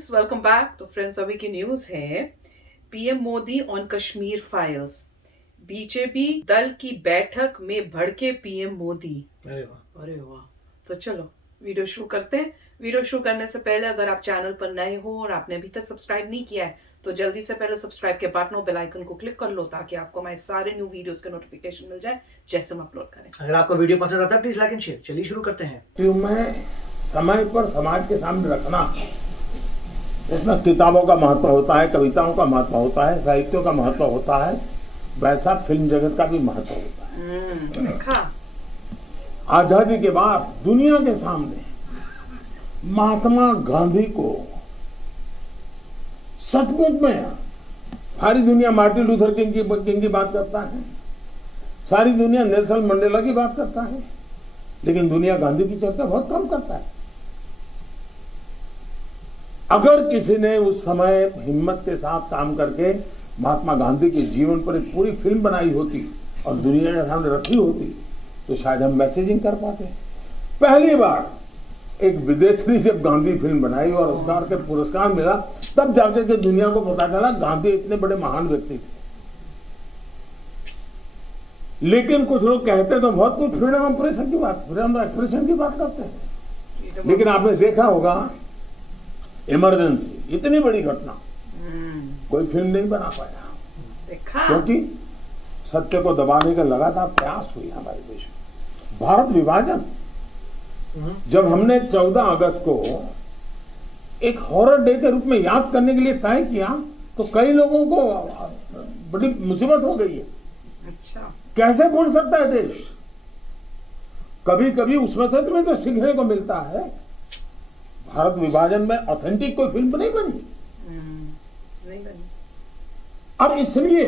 Friends, welcome back. तो friends, अभी की न्यूज है PM Modi on Kashmir files. BJP दल की बैठक में भड़के पीएम मोदी। अरे वाह, अरे वाह। तो चलो वीडियो शुरू करते हैं। वीडियो शुरू करने से पहले अगर आप चैनल पर नए हो और आपने अभी तक सब्सक्राइब नहीं किया है तो जल्दी से पहले सब्सक्राइब के बटन और बेल आइकन को क्लिक कर लो ताकि आपको हमारे सारे न्यू वीडियोस के नोटिफिकेशन मिल जाए जैसे हम अपलोड करें। अगर आपको वीडियो पसंद आता है प्लीज लाइक एंड शेयर। चलिए शुरू करते हैं। क्यों में समय पर समाज के सामने रखना, उसमें किताबों का महत्व होता है, कविताओं का महत्व होता है, साहित्यों का महत्व होता है, वैसा फिल्म जगत का भी महत्व होता है। देखा आजादी के बाद दुनिया के सामने महात्मा गांधी को सचमुच में सारी दुनिया मार्टिन लूथर किंग की बात करता है, सारी दुनिया नेल्सन मंडेला की बात करता है, लेकिन दुनिया गांधी की चर्चा बहुत कम करता है। अगर किसी ने उस समय हिम्मत के साथ काम करके महात्मा गांधी के जीवन पर एक पूरी फिल्म बनाई होती और दुनिया के सामने रखी होती तो शायद हम मैसेजिंग कर पाते। पहली बार एक विदेशी जब गांधी फिल्म बनाई और ऑस्कर के पुरस्कार मिला, तब जाकर के दुनिया को पता चला गांधी इतने बड़े महान व्यक्ति थे। लेकिन कुछ लोग कहते तो बहुत कुछ फ्रीडम ऑफ एक्सप्रेशन की बात करते हैं, लेकिन आपने देखा होगा इमरजेंसी, इतनी बड़ी घटना, कोई फिल्म नहीं बना पाया, क्योंकि सत्य को दबाने का लगातार प्रयास हुई हमारे देश में। भारत विभाजन, जब हमने 14 अगस्त को एक हॉरर डे के रूप में याद करने के लिए तय किया तो कई लोगों को बड़ी मुसीबत हो गई है। अच्छा, कैसे भूल सकता है देश? कभी कभी उसमें सच में तो सीखने को मिलता है। भारत विभाजन में ऑथेंटिक कोई फिल्म नहीं बनी, नहीं बनी। और इसलिए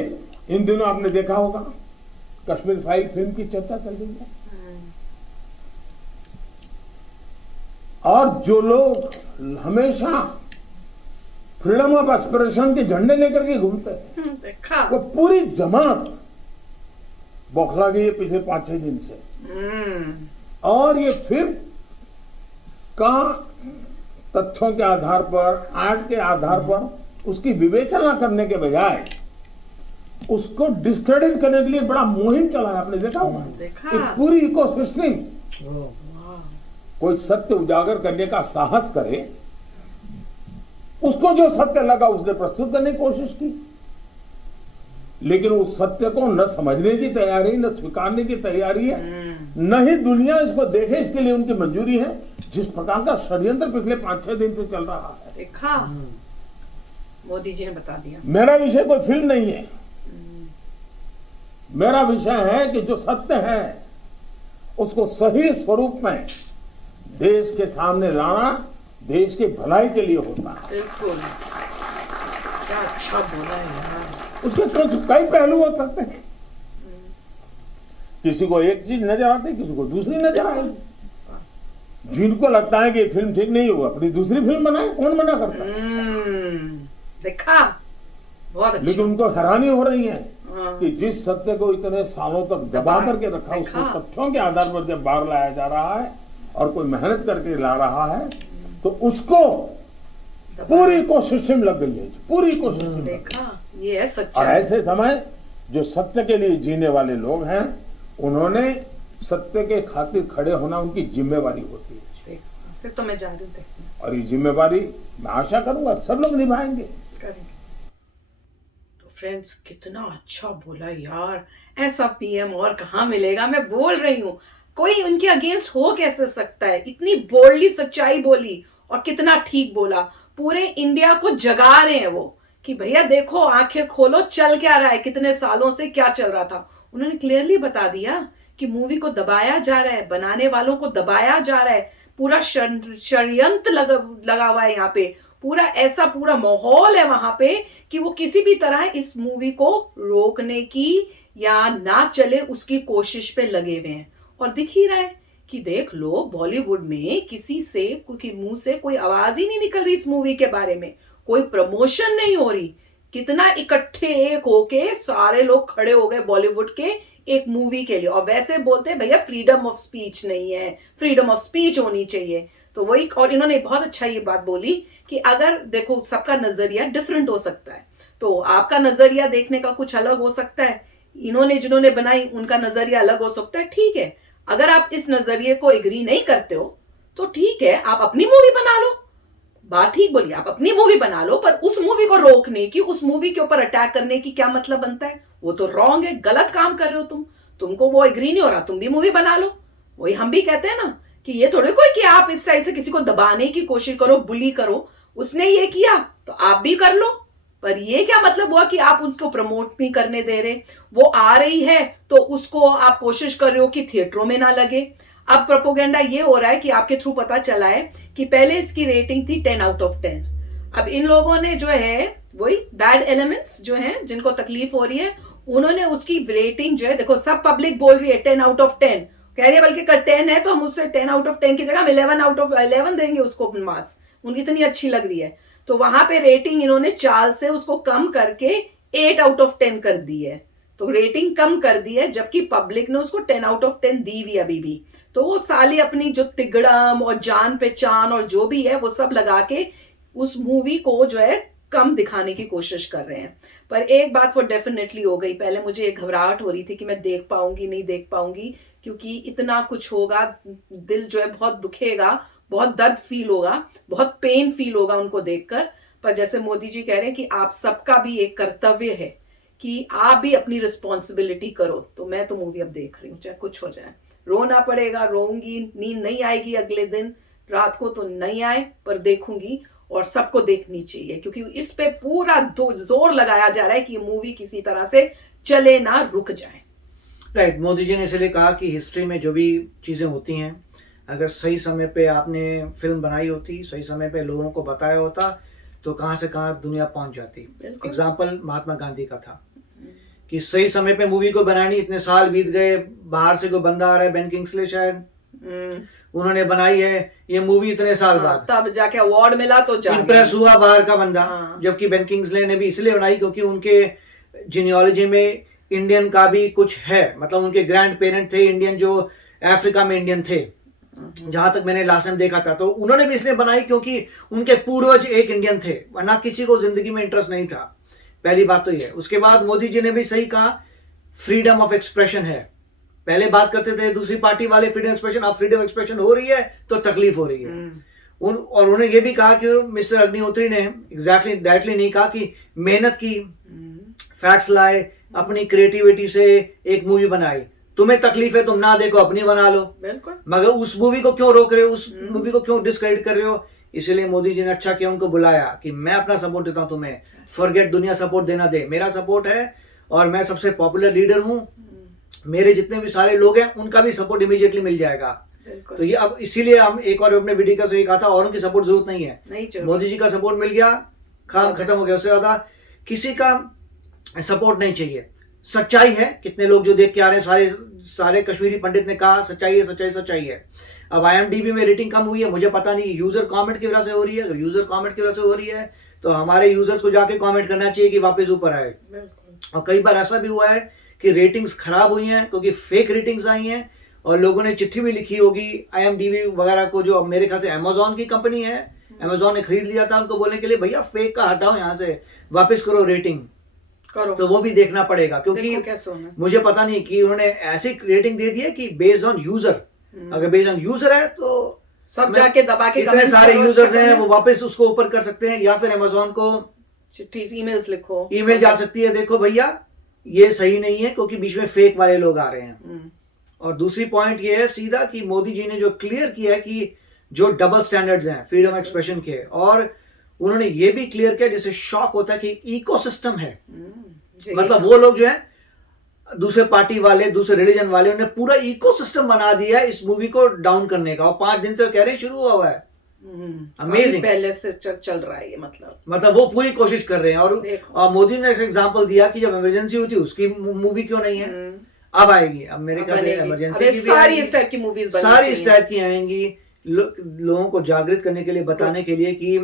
इन दिनों आपने देखा होगा कश्मीर फाइल फिल्म की चर्चा चल रही है। और जो लोग हमेशा फ्रीडम ऑफ एक्सप्रेशन के झंडे लेकर के घूमते हैं, देखा वो पूरी जमात बौखला गई है पिछले 5-6 दिन से। और ये फिल्म का तथ्यों के आधार पर, आर्ट के आधार पर उसकी विवेचना करने के बजाय उसको डिस्क्रेडिट करने के लिए बड़ा मुहिम चला है। आपने देखा होगा एक पूरी इकोसिस्टम, कोई सत्य उजागर करने का साहस करे, उसको जो सत्य लगा उसने प्रस्तुत करने की कोशिश की, लेकिन उस सत्य को न समझने की तैयारी, न स्वीकारने की तैयारी है, न ही दुनिया इसको देखे इसके लिए उनकी मंजूरी है। जिस प्रकार का षड्यंत्र पिछले 5-6 दिन से चल रहा है, देखा मोदी जी ने बता दिया। मेरा विषय कोई फिल्म नहीं है, मेरा विषय है कि जो सत्य है उसको सही स्वरूप में देश के सामने लाना देश की भलाई के लिए होता है। बिल्कुल, क्या अच्छा बोला है यार। उसके कुछ कई पहलू हो सकते हैं, किसी को एक चीज नजर आती है, किसी को दूसरी नजर आएगी। जिनको लगता है कि फिल्म ठीक नहीं हो अपनी दूसरी फिल्म बनाए, कौन मना करता है? देखा, बहुत अच्छा। लेकिन उनको हैरानी हो रही है कि जिस सत्य को इतने सालों तक दबा करके रखा, उसको तथ्यों के आधार पर जब बाहर लाया जा रहा है और कोई मेहनत करके ला रहा है तो उसको पूरी कोशिशें लग गई है, पूरी कोशिशें। देखा, ये है सच्चा। और ऐसे समय जो सत्य के लिए जीने वाले लोग हैं, उन्होंने सत्य के खातिर खड़े होना उनकी जिम्मेवारी होती है। फिर तो मैं जा रही हूँ देखने। और ये जिम्मेवारी मैं आशा करूंगा सब लोग निभाएंगे। तो फ्रेंड्स, कितना अच्छा बोला यार। ऐसा पीएम और कहाँ मिलेगा। मैं बोल रही हूँ, कोई उनके अगेंस्ट हो कैसे सकता है। इतनी बोल्डली सच्चाई बोली और कितना ठीक बोला। पूरे इंडिया को जगा रहे हैं वो कि भैया देखो, आंखें खोलो, चल क्या रहा है, कितने सालों से क्या चल रहा था। उन्होंने क्लियरली बता दिया कि मूवी को दबाया जा रहा है, बनाने वालों को दबाया जा रहा है, पूरा षड्यंत्र लगा हुआ है यहाँ पे, पूरा ऐसा पूरा माहौल है वहां पे कि वो किसी भी तरह इस मूवी को रोकने की या ना चले उसकी कोशिश पे लगे हुए हैं। और दिख ही रहा है कि देख लो, बॉलीवुड में किसी से मुंह से कोई आवाज ही नहीं निकल रही इस मूवी के बारे में, कोई प्रमोशन नहीं हो रही। कितना इकट्ठे एक होके सारे लोग खड़े हो गए बॉलीवुड के एक मूवी के लिए, और वैसे बोलते हैं भैया फ्रीडम ऑफ स्पीच नहीं है, फ्रीडम ऑफ स्पीच होनी चाहिए। तो वही, और इन्होंने बहुत अच्छा ये बात बोली कि अगर देखो सबका नजरिया डिफरेंट हो सकता है, तो आपका नजरिया देखने का कुछ अलग हो सकता है, इन्होंने जिन्होंने बनाई उनका नजरिया अलग हो सकता है, ठीक है। अगर आप इस नजरिए को एग्री नहीं करते हो तो ठीक है, आप अपनी मूवी बना लो, बात ठीक बोली, आप अपनी मूवी बना लो, पर उस मूवी को रोकने की, उस मूवी के ऊपर अटैक करने की क्या मतलब बनता है? वो तो रॉन्ग है, गलत काम कर रहे हो तुम, तुमको वो एग्री नहीं हो रहा, तुम भी मूवी बना लो। वही हम भी कहते हैं ना कि ये थोड़ी कोई कि आप इस तरह से किसी को दबाने की कोशिश करो, बुली करो, उसने ये किया तो आप भी कर लो, पर ये क्या मतलब हुआ कि आप उसको प्रमोट नहीं करने दे रहे? वो आ रही है तो उसको आप कोशिश कर रहे हो कि थिएटरों में ना लगे। अब प्रोपोगेंडा ये हो रहा है कि आपके थ्रू पता चला है कि पहले इसकी रेटिंग थी 10 आउट ऑफ 10, अब इन लोगों ने जो है वही बैड एलिमेंट्स जो हैं जिनको तकलीफ हो रही है, उन्होंने उसकी रेटिंग जो है, देखो सब पब्लिक बोल रही है 10 आउट ऑफ 10 कह रही है, बल्कि कर 10 है तो हम उससे 10 आउट ऑफ 10 की जगह हम 11 आउट ऑफ 11 देंगे उसको मार्क्स, उनकी इतनी अच्छी लग रही है। तो वहां पे रेटिंग इन्होंने चाल से उसको कम करके 8 आउट ऑफ 10 कर दी है, तो रेटिंग कम कर दी है, जबकि पब्लिक ने उसको 10 आउट ऑफ 10 दी हुई अभी भी। तो वो साली अपनी जो तिगड़म और जान पहचान और जो भी है वो सब लगा के उस मूवी को जो है कम दिखाने की कोशिश कर रहे हैं। पर एक बात वो डेफिनेटली हो गई, पहले मुझे एक घबराहट हो रही थी कि मैं देख पाऊंगी नहीं देख पाऊंगी, क्योंकि इतना कुछ होगा, दिल जो है बहुत दुखेगा, बहुत दर्द फील होगा, बहुत पेन फील होगा उनको देखकर। पर जैसे मोदी जी कह रहे हैं कि आप सबका भी एक कर्तव्य है कि आप भी अपनी रिस्पॉन्सिबिलिटी करो, तो मैं तो मूवी अब देख रही हूँ, चाहे कुछ हो जाए, रोना पड़ेगा, रोऊंगी, नींद नहीं आएगी अगले दिन रात को तो नहीं आए, पर देखूंगी, और सबको देखनी चाहिए, क्योंकि इस पे पूरा जोर लगाया जा रहा है कि ये मूवी किसी तरह से चले ना रुक जाए। राइट, मोदी जी ने इसलिए कहा कि हिस्ट्री में जो भी चीज़ें होती हैं, अगर सही समय पे आपने फिल्म बनाई होती, सही समय पे लोगों को बताया होता, तो कहाँ से कहाँ दुनिया पहुंच जाती। एग्जाम्पल महात्मा गांधी का था कि सही समय पे मूवी को बनानी, इतने साल बीत गए, बाहर से कोई बंदा आ रहा है, बेन किंग्सले शायद, उन्होंने बनाई है ये मूवी इतने साल बाद, तब जाके अवार्ड मिला तो इम्प्रेस हुआ बाहर का बंदा। जबकि बेन किंग्सले ने भी इसलिए बनाई क्योंकि उनके जीनियोलॉजी में इंडियन का भी कुछ है, मतलब उनके ग्रैंड पेरेंट थे इंडियन, जो अफ्रीका में इंडियन थे, जहां तक मैंने लास्ट टाइम देखा था। तो उन्होंने भी इसलिए बनाई क्योंकि उनके पूर्वज एक इंडियन थे, वरना किसी को जिंदगी में इंटरेस्ट नहीं था। पहली बात तो ये। उसके बाद मोदी जी ने भी सही कहा, फ्रीडम ऑफ एक्सप्रेशन है। पहले बात करते थे दूसरी पार्टी वाले फ्रीडम एक्सप्रेशन, अब फ्रीडम एक्सप्रेशन हो रही है तो तकलीफ हो रही है। और उन्होंने ये भी कहा कि मिस्टर अग्निहोत्री ने एग्जैक्टली डायरेक्टली नहीं कहा कि मेहनत की, फैक्ट्स लाए, अपनी क्रिएटिविटी से एक मूवी बनाई, तुम्हें तकलीफ है तुम ना देखो, अपनी बना लो, मगर उस मूवी को क्यों रोक रहे हो, उस मूवी को क्यों डिस्क्रेडिट कर रहे हो? इसलिए मोदी जी ने अच्छा किया, उनको बुलाया कि मैं अपना सपोर्ट देता हूं तुम्हें, फॉरगेट दुनिया सपोर्ट देना दे, मेरा सपोर्ट है और मैं सबसे पॉपुलर लीडर हूं, मेरे जितने भी सारे लोग हैं उनका भी सपोर्ट इमीडिएटली मिल जाएगा। तो ये अब इसीलिए हम एक और अपने वीडियो का सही कहा था, औरों की सपोर्ट जरूरत नहीं है, मोदी जी का सपोर्ट मिल गया, काम खत्म हो गया, उससे ज्यादा किसी का सपोर्ट नहीं चाहिए। सच्चाई है, कितने लोग जो देख के आ रहे हैं, सारे कश्मीरी पंडित ने कहा सच्चाई है, सच्चाई सच्चाई है। अब IMDb में रेटिंग कम हुई है, मुझे पता नहीं यूजर कमेंट की वजह से हो रही है, अगर यूजर कमेंट की वजह से हो रही है तो हमारे यूजर्स को जाके कमेंट करना चाहिए कि वापस ऊपर आए। और कई बार ऐसा भी हुआ है कि रेटिंग्स खराब हुई हैं क्योंकि फेक रेटिंग्स आई हैं, और लोगों ने चिट्ठी भी लिखी होगी IMDb वगैरह को, जो मेरे ख्याल से अमेजोन की कंपनी है, अमेजोन ने खरीद लिया था, उनको बोलने के लिए भैया फेक का हटाओ, यहाँ से वापस करो रेटिंग करो। तो वो भी देखना पड़ेगा, क्योंकि मुझे पता नहीं कि उन्होंने ऐसी रेटिंग दे दी है कि बेस्ड ऑन यूजर, अगर बेस्ड ऑन यूजर है तो सब जाके दबा के इतने सारे यूजर्स हैं वो वापस उसको ऊपर कर सकते हैं, या फिर अमेजोन को चिट्ठी, ईमेल्स लिखो, ईमेल जा सकती है, देखो भैया ये सही नहीं है क्योंकि बीच में फेक वाले लोग आ रहे हैं। और दूसरी पॉइंट ये है सीधा कि मोदी जी ने जो क्लियर किया है कि जो डबल स्टैंडर्ड्स हैं फ्रीडम एक्सप्रेशन के, और उन्होंने ये भी क्लियर किया जिससे शॉक होता है कि इकोसिस्टम है, मतलब वो लोग जो है दूसरे पार्टी वाले, दूसरे रिलीजन वाले, उन्होंने पूरा इकोसिस्टम बना दिया है इस मूवी को डाउन करने का, और 5 दिन से कह रहे शुरू हुआ है। अमेजिंग, पहले से चल रहा है ये, मतलब वो पूरी कोशिश कर रहे हैं। और मोदी ने ऐसा एग्जांपल दिया कि जब इमरजेंसी हुई थी उसकी मूवी क्यों नहीं है, अब आएगी, अब मेरे ख्याल से इमरजेंसी की भी सारी इस टाइप की मूवीज बननी चाहिए, सारी इस टाइप की आएंगी, लोगों को जागृत करने के लिए, बताने के लिए कि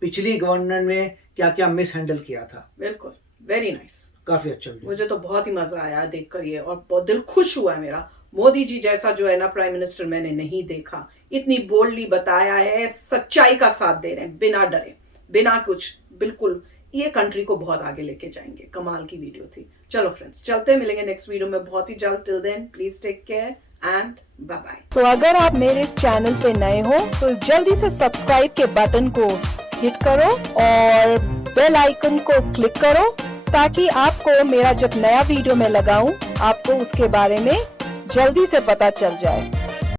पिछली गवर्नमेंट में क्या क्या मिस हैंडल किया था। बिल्कुल, वेरी नाइस। काफी अच्छा वीडियो। मुझे तो बहुत ही मजा आया देखकर ये, और बहुत दिल खुश हुआ है मेरा। मोदी जी जैसा जो है ना प्राइम मिनिस्टर मैंने नहीं देखा, इतनी बोल्डली बताया है, सच्चाई का साथ दे रहे हैं बिना डरे बिना कुछ, बिल्कुल ये कंट्री को बहुत आगे लेके जाएंगे। कमाल की वीडियो थी। चलो फ्रेंड्स चलते हैं, मिलेंगे नेक्स्ट वीडियो में बहुत ही जल्द। Till then please take care and bye bye. तो अगर आप मेरे इस चैनल पे नए हो तो जल्दी से सब्सक्राइब के बटन को हिट करो और बेल आइकन को क्लिक करो, ताकि आपको मेरा जब नया वीडियो मैं लगाऊं आपको उसके बारे में जल्दी से पता चल जाए।